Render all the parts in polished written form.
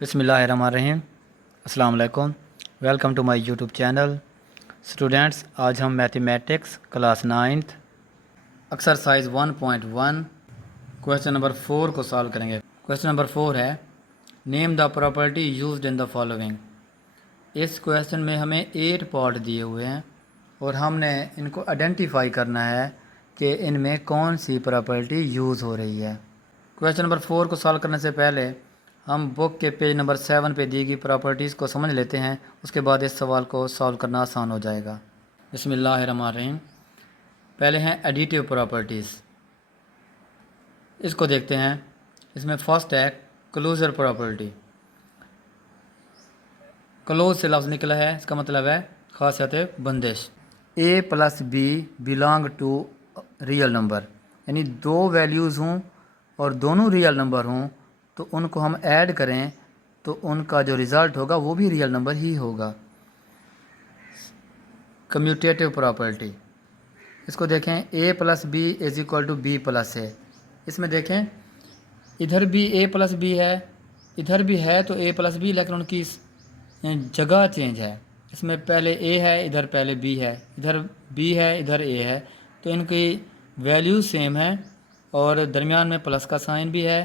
बिस्मिल्लाहिर्रहमानिर्रहीम। अस्सलाम वालेकुम। Welcome to my YouTube channel. Students, आज हम mathematics class 9th exercise 1.1 question number 4 को सॉल्व करेंगे। क्वेश्चन नंबर 4 है, name the property used in the following. इस क्वेश्चन में हमें 8 पार्ट दिए हुए हैं और हमने इनको आइडेंटिफाई करना है कि इनमें कौन सी प्रॉपर्टी यूज़ हो रही है। क्वेश्चन नंबर 4 को सॉल्व करने से पहले हम बुक के पेज नंबर 7 पे दी गई प्रॉपर्टीज़ को समझ लेते हैं, उसके बाद इस सवाल को सॉल्व करना आसान हो जाएगा। बिस्मिल्लाहिर्रहमानिर्रहीम। पहले हैं एडिटिव प्रॉपर्टीज़, इसको देखते हैं। इसमें फर्स्ट है क्लोजर प्रॉपर्टी। क्लोज से लफ्ज़ निकला है, इसका मतलब है खासियत बंदिश। A plus B belong to real number, यानी दो वैल्यूज़ हों और दोनों रियल नंबर हों तो उनको हम ऐड करें तो उनका जो रिज़ल्ट होगा वो भी रियल नंबर ही होगा। कम्यूटेटिव प्रॉपर्टी, इसको देखें। A plus B is equal to B plus A. इसमें देखें, इधर भी ए प्लस बी है, इधर भी है तो ए प्लस बी, लेकिन उनकी जगह चेंज है। इसमें पहले ए है, इधर पहले बी है, इधर बी है, इधर ए है, तो इनकी वैल्यू सेम है और दरमियान में प्लस का साइन भी है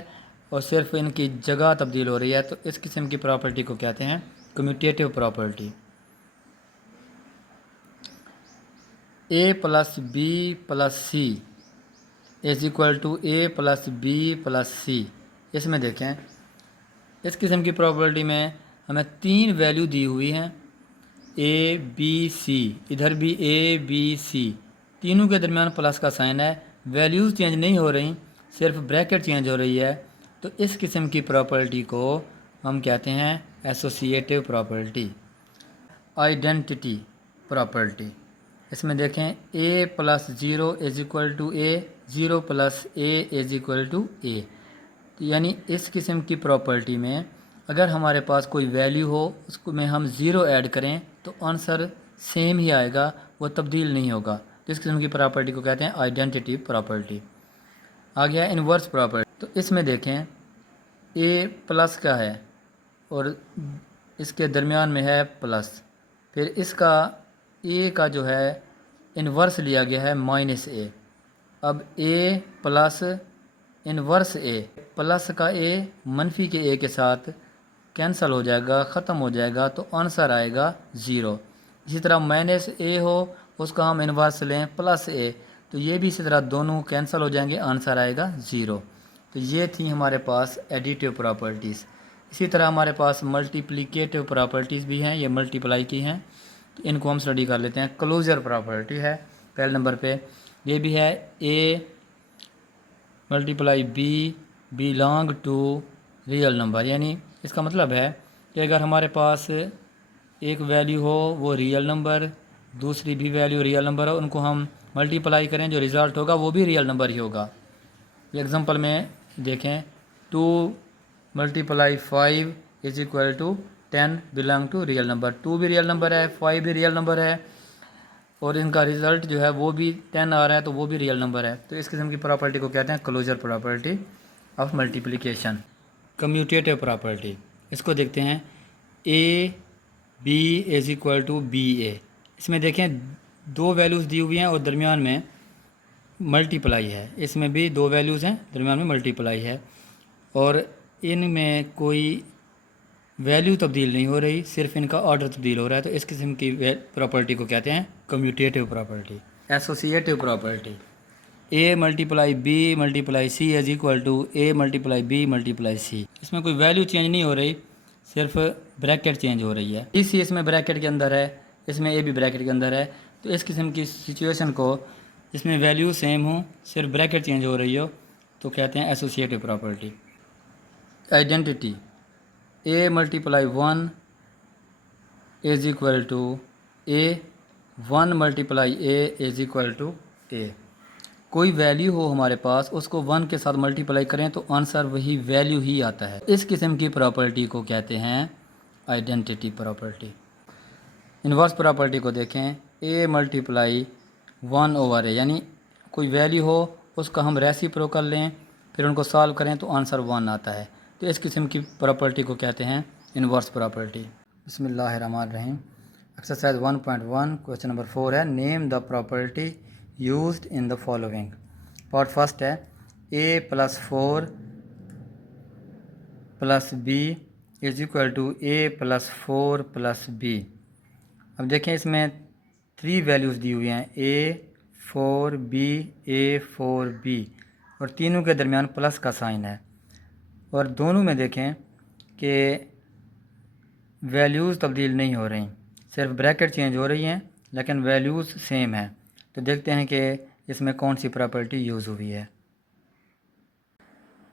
और सिर्फ इनकी जगह तब्दील हो रही है। तो इस किस्म की प्रॉपर्टी को कहते हैं commutative property. A plus B plus C is equal to A plus B plus C. इसमें देखें, इस किस्म की प्रॉपर्टी में हमें 3 वैल्यू दी हुई हैं, ए बी सी। इधर भी ए बी सी, तीनों के दरमियान प्लस का साइन है, वैल्यूज़ चेंज नहीं हो रही, सिर्फ ब्रैकेट चेंज हो रही है। तो इस किस्म की प्रॉपर्टी को हम कहते हैं एसोसिएटिव प्रॉपर्टी। आइडेंटिटी प्रॉपर्टी, इसमें देखें, A plus zero is equal to A, zero plus A is equal to A. यानी इस किस्म की प्रॉपर्टी में अगर हमारे पास कोई वैल्यू हो, उसको में हम ज़ीरो ऐड करें तो आंसर सेम ही आएगा, वो तब्दील नहीं होगा। तो इस किस्म की प्रॉपर्टी को कहते हैं आइडेंटिटी प्रॉपर्टी। आ गया इन्वर्स प्रॉपर्टी। तो इसमें देखें, ए प्लस का है और इसके दरमियान में है प्लस, फिर इसका ए का जो है इन्वर्स लिया गया है माइनस ए। अब ए प्लस इन्वर्स ए, प्लस का ए मनफी के ए के साथ कैंसिल हो जाएगा, ख़त्म हो जाएगा, तो आंसर आएगा ज़ीरो। इसी तरह माइनस ए हो, उसका हम इन्वर्स लें प्लस ए, तो ये भी इसी तरह दोनों कैंसिल हो जाएंगे, आंसर आएगा ज़ीरो। तो ये थी हमारे पास एडिटिव प्रॉपर्टीज़। इसी तरह हमारे पास मल्टीप्लिकेटिव प्रॉपर्टीज़ भी हैं, ये मल्टीप्लाई की हैं, तो इनको हम स्टडी कर लेते हैं। क्लोजर प्रॉपर्टी है पहले नंबर पे, ये भी है A multiply B belong to real number. यानी इसका मतलब है कि अगर हमारे पास एक वैल्यू हो वो रियल नंबर, दूसरी भी वैल्यू रियल नंबर हो, उनको हम मल्टीप्लाई करें, जो रिज़ल्ट होगा वो भी रियल नंबर ही होगा। एग्जांपल में देखें, 2 multiply 5 is equal to 10 belong to real number. 2 भी रियल नंबर है, 5 भी रियल नंबर है और इनका रिज़ल्ट जो है वो भी 10 आ रहा है, तो वो भी रियल नंबर है। तो इस किस्म की प्रॉपर्टी को कहते हैं closure property of multiplication. Commutative property, इसको देखते हैं। A B is equal to B A. इसमें देखें, दो वैल्यूज़ दी हुई हैं और दरमियान में मल्टीप्लाई है। इसमें भी दो वैल्यूज़ हैं, दरमियान में मल्टीप्लाई है और इनमें कोई वैल्यू तब्दील नहीं हो रही, सिर्फ इनका ऑर्डर तब्दील हो रहा है। तो इस किस्म की प्रॉपर्टी को कहते हैं commutative property. Associative property, A multiply B multiply C is equal to A multiply B multiply C. इसमें कोई वैल्यू चेंज नहीं हो रही, सिर्फ ब्रैकेट चेंज हो रही है। सी इसमें ब्रैकेट के अंदर है, इसमें ए भी ब्रैकेट के अंदर है। तो इस किस्म की सिचुएशन को, जिसमें वैल्यू सेम हो, सिर्फ ब्रैकेट चेंज हो रही हो, तो कहते हैं associative property. Identity, A multiply 1 is equal to A, 1 multiply A is equal to A. कोई वैल्यू हो हमारे पास, उसको 1 के साथ मल्टीप्लाई करें तो आंसर वही वैल्यू ही आता है। इस किस्म की प्रॉपर्टी को कहते हैं आइडेंटिटी प्रॉपर्टी। इन्वर्स प्रॉपर्टी को देखें, ए मल्टीप्लाई 1 ओवर ए, यानी कोई वैल्यू हो, उसका हम रेसिप्रोकल लें, फिर उनको सॉल्व करें तो आंसर 1 आता है। तो तो इस किस्म की प्रॉपर्टी को कहते हैं इन्वर्स प्रॉपर्टी। बिस्मिल्लाहिर्रहमानिर्रहीम। एक्सरसाइज 1.1 क्वेश्चन नंबर 4 है, name the property used in the following. Part first है a+4 + b is equal to a+4 + b। अब देखें इसमें 3 वैल्यूज़ दी हुई हैं a4b a4b और तीनों के दरमियान प्लस का साइन है और दोनों में देखें कि वैल्यूज़ तब्दील नहीं हो रही, सिर्फ ब्रैकेट चेंज हो रही हैं लेकिन वैल्यूज़ सेम है। तो देखते हैं कि इसमें कौन सी प्रॉपर्टी यूज़ हुई है।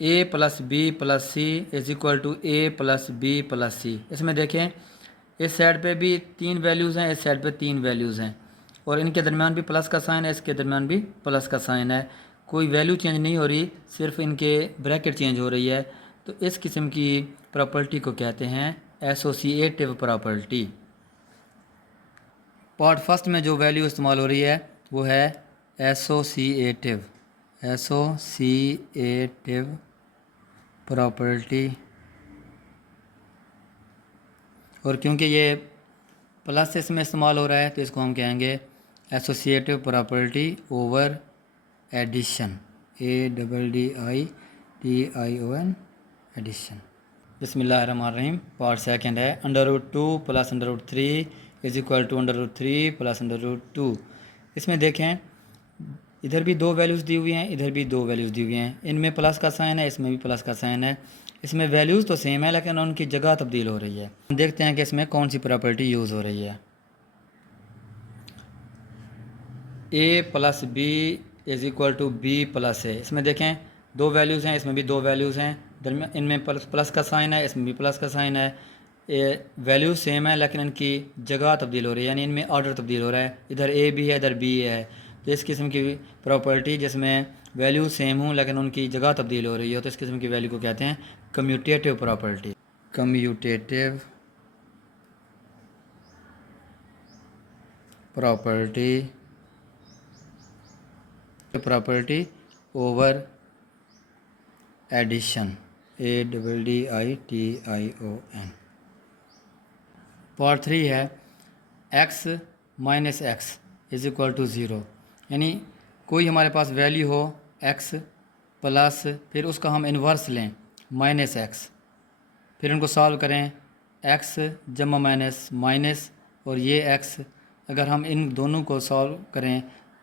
a + b + c is equal to a+b + c। इसमें देखें इस साइड पे भी 3 वैल्यूज़ हैं, इस साइड पे 3 वैल्यूज़ हैं और इनके दरमियान भी प्लस का साइन है, इसके दरमियान भी प्लस का साइन है। कोई वैल्यू चेंज नहीं हो रही, सिर्फ इनके ब्रैकेट चेंज हो रही है। तो इस किस्म की प्रॉपर्टी को कहते हैं एसोसिएटिव प्रॉपर्टी। पार्ट फर्स्ट में जो वैल्यू इस्तेमाल हो रही है वो है एसोसिएटिव प्रॉपर्टी। और क्योंकि ये प्लस इसमें इस्तेमाल हो रहा है तो इसको हम कहेंगे associative property over addition, ADDITION addition. बिस्मिल्लाहिर्रहमानिर्रहीम। पार्ट सेकंड है √2 + √3 इज इक्वल टू √3 + √2। इसमें देखें इधर भी 2 वैल्यूज़ दी हुई हैं, इधर भी 2 वैल्यूज़ दी हुई हैं, इनमें प्लस का साइन है, इसमें भी प्लस का साइन है। इसमें वैल्यूज़ तो सेम है लेकिन उनकी जगह तब्दील हो रही है। हम देखते हैं कि इसमें कौन सी प्रॉपर्टी यूज़ हो रही है। a + b is equal to b + a। इसमें देखें 2 वैल्यूज़ हैं, इसमें भी 2 वैल्यूज़ हैं, दरमियान इनमें प्लस का साइन है, इसमें भी प्लस का साइन है। वैल्यूज़ सेम है लेकिन इनकी जगह तब्दील हो रही है, यानी इनमें ऑर्डर तब्दील हो रहा है, इधर a भी है इधर b है। तो इस किस्म की प्रॉपर्टी जिसमें वैल्यू सेम हो लेकिन उनकी जगह तब्दील हो रही हो तो इस किस्म की वैल्यू को कहते हैं commutative property. Commutative property over addition, ADDITION। Part 3 है x - x is equal to 0। यानी कोई हमारे पास वैल्यू हो x प्लस फिर उसका हम इन्वर्स लें -x, फिर उनको सॉल्व करें x जमा माइनस माइनस और ये x, अगर हम इन दोनों को सॉल्व करें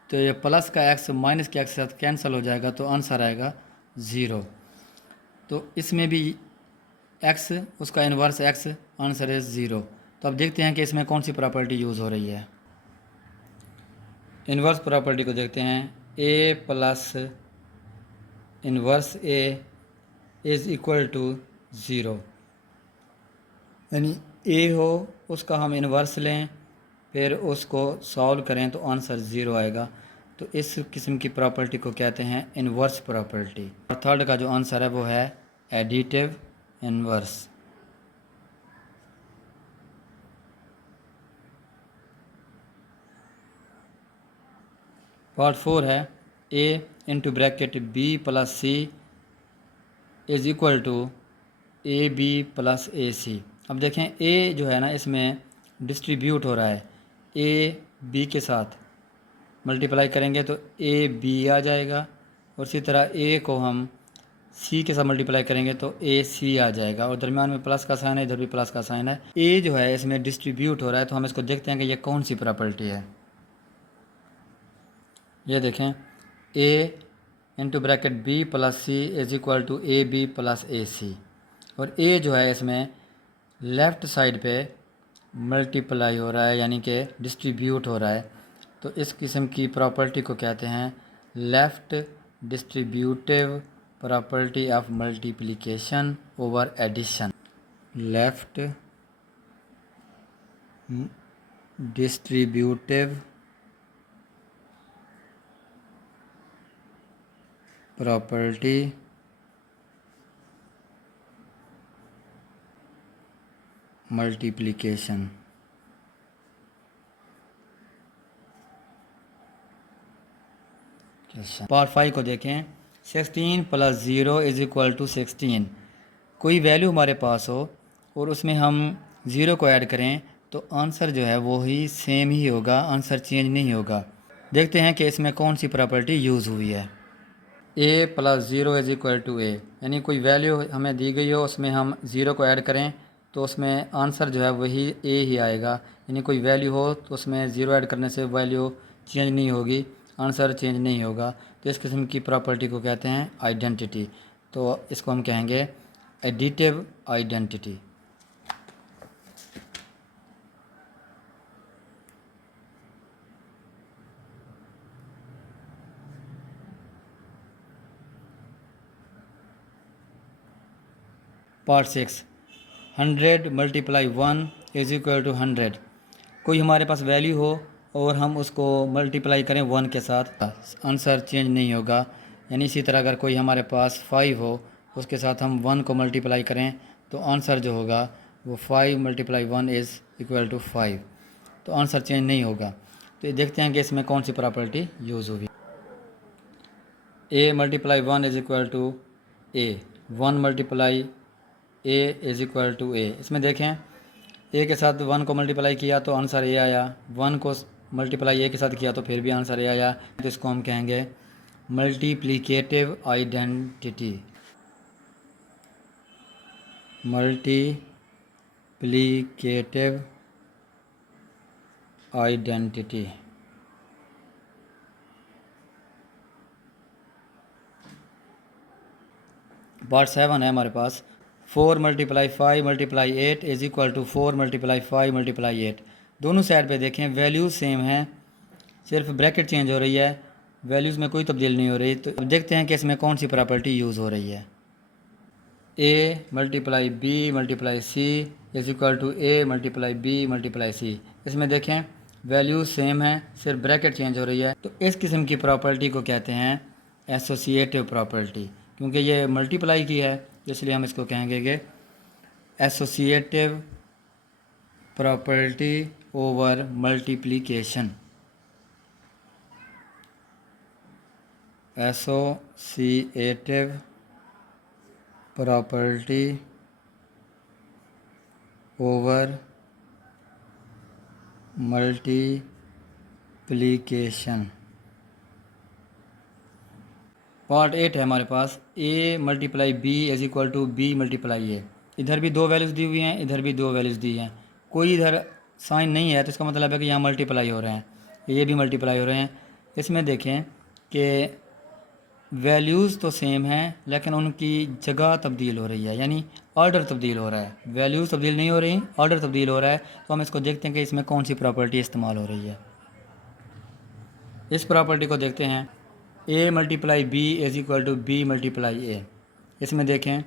तो ये प्लस का x माइनस के x के साथ कैंसिल हो जाएगा तो आंसर आएगा 0। तो इसमें भी x उसका इन्वर्स x, आंसर है 0। तो अब देखते हैं कि इसमें कौन सी प्रॉपर्टी यूज़ हो रही है। इन्वर्स प्रॉपर्टी को देखते हैं a + inverse a is equal to 0। यानी a हो उसका हम इन्वर्स लें फिर उसको सॉल्व करें तो आंसर 0 आएगा। तो इस किस्म की प्रॉपर्टी को कहते हैं इन्वर्स प्रॉपर्टी। और थर्ड का जो आंसर है वो है एडिटिव इन्वर्स। पार्ट 4 है a into bracket b + c is equal to AB + AC। अब देखें a जो है ना इसमें डिस्ट्रीब्यूट हो रहा है, a b के साथ मल्टीप्लाई करेंगे तो a b आ जाएगा और इसी तरह a को हम c के साथ मल्टीप्लाई करेंगे तो a c आ जाएगा और दरमियान में प्लस का साइन है, इधर भी प्लस का साइन है। a जो है इसमें डिस्ट्रीब्यूट हो रहा है तो हम इसको देखते हैं कि ये कौन सी प्रॉपर्टी है। ये देखें a into bracket b + c is equal to AB + AC और a जो है इसमें लेफ़्ट साइड पे मल्टीप्लाई हो रहा है यानी कि डिस्ट्रीब्यूट हो रहा है। तो इस किस्म की प्रॉपर्टी को कहते हैं left distributive property of multiplication over addition. Left distributive property multiplication. Part 5 को देखें 16 + 0 इज इक्वल टू 16। कोई वैल्यू हमारे पास हो और उसमें हम ज़ीरो को ऐड करें तो आंसर जो है वो ही सेम ही होगा, आंसर चेंज नहीं होगा। देखते हैं कि इसमें कौन सी प्रॉपर्टी यूज़ हुई है। A plus zero is equal to A, यानी कोई वैल्यू हमें दी गई हो, उसमें हम ज़ीरो को ऐड करें तो उसमें आंसर जो है वही ए ही आएगा। यानी कोई वैल्यू हो तो उसमें ज़ीरो ऐड करने से वैल्यू चेंज नहीं होगी, आंसर चेंज नहीं होगा। तो इस किस्म की प्रॉपर्टी को कहते हैं आइडेंटिटी। तो इसको हम कहेंगे additive identity. Part 6, 100 multiply 1 is equal to 100। कोई हमारे पास वैल्यू हो और हम उसको मल्टीप्लाई करें 1 के साथ, आंसर चेंज नहीं होगा। यानी इसी तरह अगर कोई हमारे पास 5 हो, उसके साथ हम 1 को मल्टीप्लाई करें तो आंसर जो होगा वो 5 मल्टीप्लाई 1 इज़ इक्वल टू 5। तो आंसर चेंज नहीं होगा। तो ये देखते हैं कि इसमें कौन सी प्रॉपर्टी यूज़ होगी। A multiply 1 is equal to A, 1 multiply A is equal to A. इसमें देखें ए के साथ 1 को मल्टीप्लाई किया तो आंसर ए आया, 1 को मल्टीप्लाई ए के साथ किया तो फिर भी आंसर ए आया। तो इसको हम कहेंगे multiplicative identity. Multiplicative identity. Part 7 है हमारे पास, 4 multiply 5 multiply 8 is equal to 4 multiply 5 multiply 8। दोनों साइड पे देखें वैल्यूज़ सेम हैं, सिर्फ ब्रैकेट चेंज हो रही है, वैल्यूज़ में कोई तब्दील नहीं हो रही। तो अब देखते हैं कि इसमें कौन सी प्रॉपर्टी यूज़ हो रही है। A multiply B multiply C is equal to A multiply B multiply C. इसमें देखें वैल्यूज़ सेम हैं, सिर्फ ब्रैकेट चेंज हो रही है। तो इस किस्म की प्रॉपर्टी को कहते हैं एसोसिएटिव प्रॉपर्टी। क्योंकि ये मल्टीप्लाई की है इसलिए हम इसको कहेंगे कि associative property over multiplication. Associative property over multiplication. Part 8 है हमारे पास, A multiply B is equal to B multiply A. इधर भी दो वैल्यूज़ दी हुई हैं, इधर भी दो वैल्यूज़ दी हैं, कोई इधर साइन नहीं है तो इसका मतलब है कि यहाँ मल्टीप्लाई हो रहे हैं, ये भी मल्टीप्लाई हो रहे हैं। इसमें देखें कि वैल्यूज़ तो सेम हैं लेकिन उनकी जगह तब्दील हो रही है, यानी ऑर्डर तब्दील हो रहा है। वैल्यूज़ तब्दील नहीं हो रही, ऑर्डर तब्दील हो रहा है। तो हम इसको देखते हैं कि इसमें कौन सी प्रॉपर्टी इस्तेमाल हो रही है। इस प्रॉपर्टी को देखते हैं, A multiply B is equal to B multiply A. इसमें देखें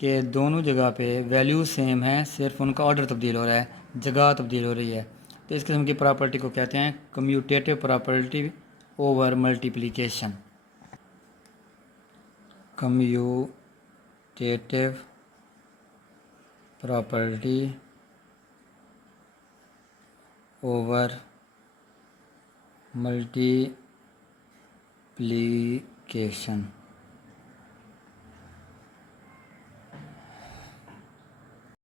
कि दोनों जगह पे वैल्यूज़ सेम हैं, सिर्फ उनका ऑर्डर तब्दील हो रहा है, जगह तब्दील हो रही है। तो इस किस्म की प्रॉपर्टी को कहते हैं commutative property over multiplication. Commutative property over multiplication.